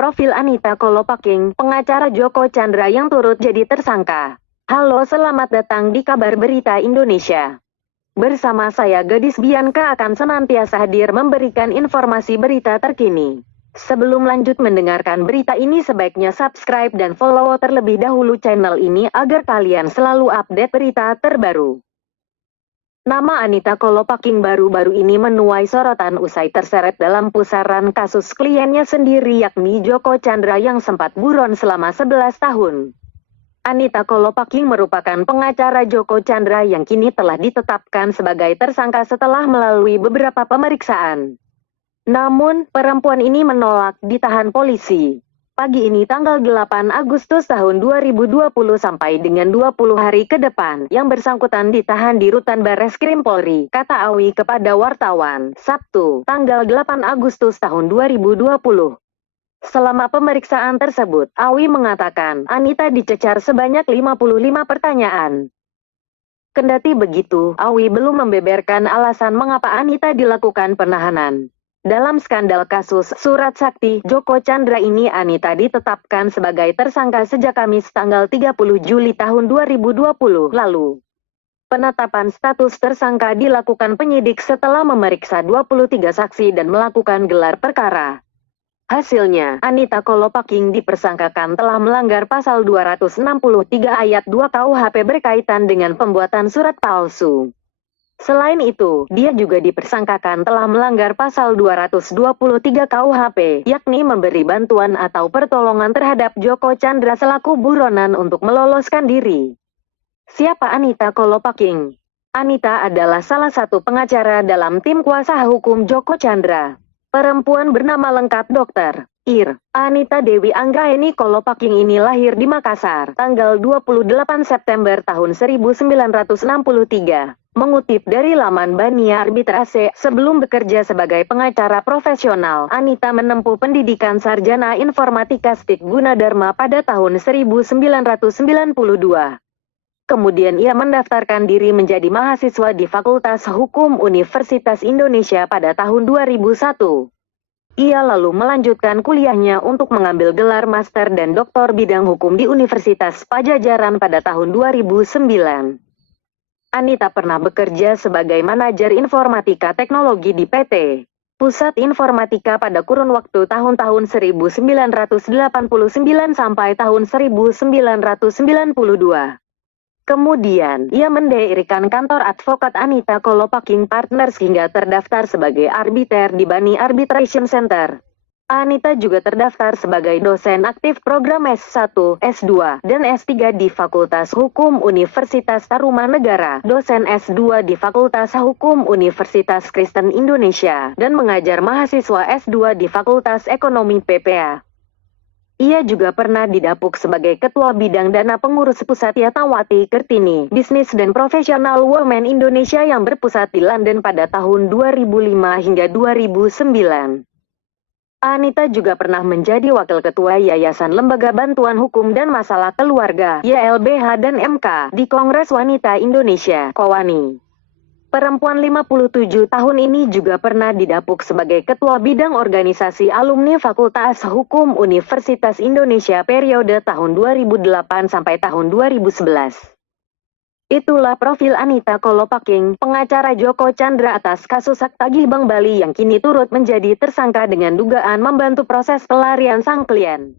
profil Anita Kolopaking, pengacara Joko Chandra yang turut jadi tersangka. Halo, selamat datang di Kabar Berita Indonesia. Bersama saya Gadis Bianca akan senantiasa hadir memberikan informasi berita terkini. Sebelum lanjut mendengarkan berita ini, sebaiknya subscribe dan follow terlebih dahulu channel ini agar kalian selalu update berita terbaru. Nama Anita Kolopaking baru-baru ini menuai sorotan usai terseret dalam pusaran kasus kliennya sendiri yakni Joko Chandra yang sempat buron selama 11 tahun. Anita Kolopaking merupakan pengacara Joko Chandra yang kini telah ditetapkan sebagai tersangka setelah melalui beberapa pemeriksaan. Namun, perempuan ini menolak ditahan polisi. Pagi ini tanggal 8 Agustus tahun 2020 sampai dengan 20 hari ke depan, yang bersangkutan ditahan di Rutan Barreskrim Polri, kata Awi kepada wartawan, Sabtu, tanggal 8 Agustus tahun 2020. Selama pemeriksaan tersebut, Awi mengatakan, Anita dicecar sebanyak 55 pertanyaan. Kendati begitu, Awi belum membeberkan alasan mengapa Anita dilakukan penahanan. Dalam skandal kasus Surat Sakti Joko Chandra ini, Anita ditetapkan sebagai tersangka sejak Kamis tanggal 30 Juli tahun 2020 lalu. Penetapan status tersangka dilakukan penyidik setelah memeriksa 23 saksi dan melakukan gelar perkara. Hasilnya, Anita Kolopaking dipersangkakan telah melanggar pasal 263 ayat 2 KUHP berkaitan dengan pembuatan surat palsu. Selain itu, dia juga dipersangkakan telah melanggar pasal 223 KUHP, yakni memberi bantuan atau pertolongan terhadap Joko Chandra selaku buronan untuk meloloskan diri. Siapa Anita Kolopaking? Anita adalah salah satu pengacara dalam tim kuasa hukum Joko Chandra. Perempuan bernama lengkap Dr. Ir. Anita Dewi Anggraeni Kolopaking ini lahir di Makassar, tanggal 28 September tahun 1963. Mengutip dari laman Bania Arbitrase, sebelum bekerja sebagai pengacara profesional, Anita menempuh pendidikan sarjana informatika STIK Gunadarma pada tahun 1992. Kemudian ia mendaftarkan diri menjadi mahasiswa di Fakultas Hukum Universitas Indonesia pada tahun 2001. Ia lalu melanjutkan kuliahnya untuk mengambil gelar master dan doktor bidang hukum di Universitas Pajajaran pada tahun 2009. Anita pernah bekerja sebagai manajer informatika teknologi di PT Pusat Informatika pada kurun waktu tahun-tahun 1989 sampai tahun 1992. Kemudian, ia mendirikan kantor advokat Anita Kolopaking Partners hingga terdaftar sebagai arbiter di Bani Arbitration Center. Anita juga terdaftar sebagai dosen aktif program S1, S2, dan S3 di Fakultas Hukum Universitas Tarumanegara, dosen S2 di Fakultas Hukum Universitas Kristen Indonesia, dan mengajar mahasiswa S2 di Fakultas Ekonomi PPA. Ia juga pernah didapuk sebagai Ketua Bidang Dana Pengurus Pusat Yatawati Kertini, Bisnis dan Profesional Women Indonesia yang berpusat di London pada tahun 2005 hingga 2009. Anita juga pernah menjadi Wakil Ketua Yayasan Lembaga Bantuan Hukum dan Masalah Keluarga YLBH dan MK di Kongres Wanita Indonesia (KOWANI). Perempuan 57 tahun ini juga pernah didapuk sebagai Ketua Bidang Organisasi Alumni Fakultas Hukum Universitas Indonesia periode tahun 2008 sampai tahun 2011. Itulah profil Anita Kolopaking, pengacara Joko Chandra atas kasus hak tagih Bank Bali yang kini turut menjadi tersangka dengan dugaan membantu proses pelarian sang klien.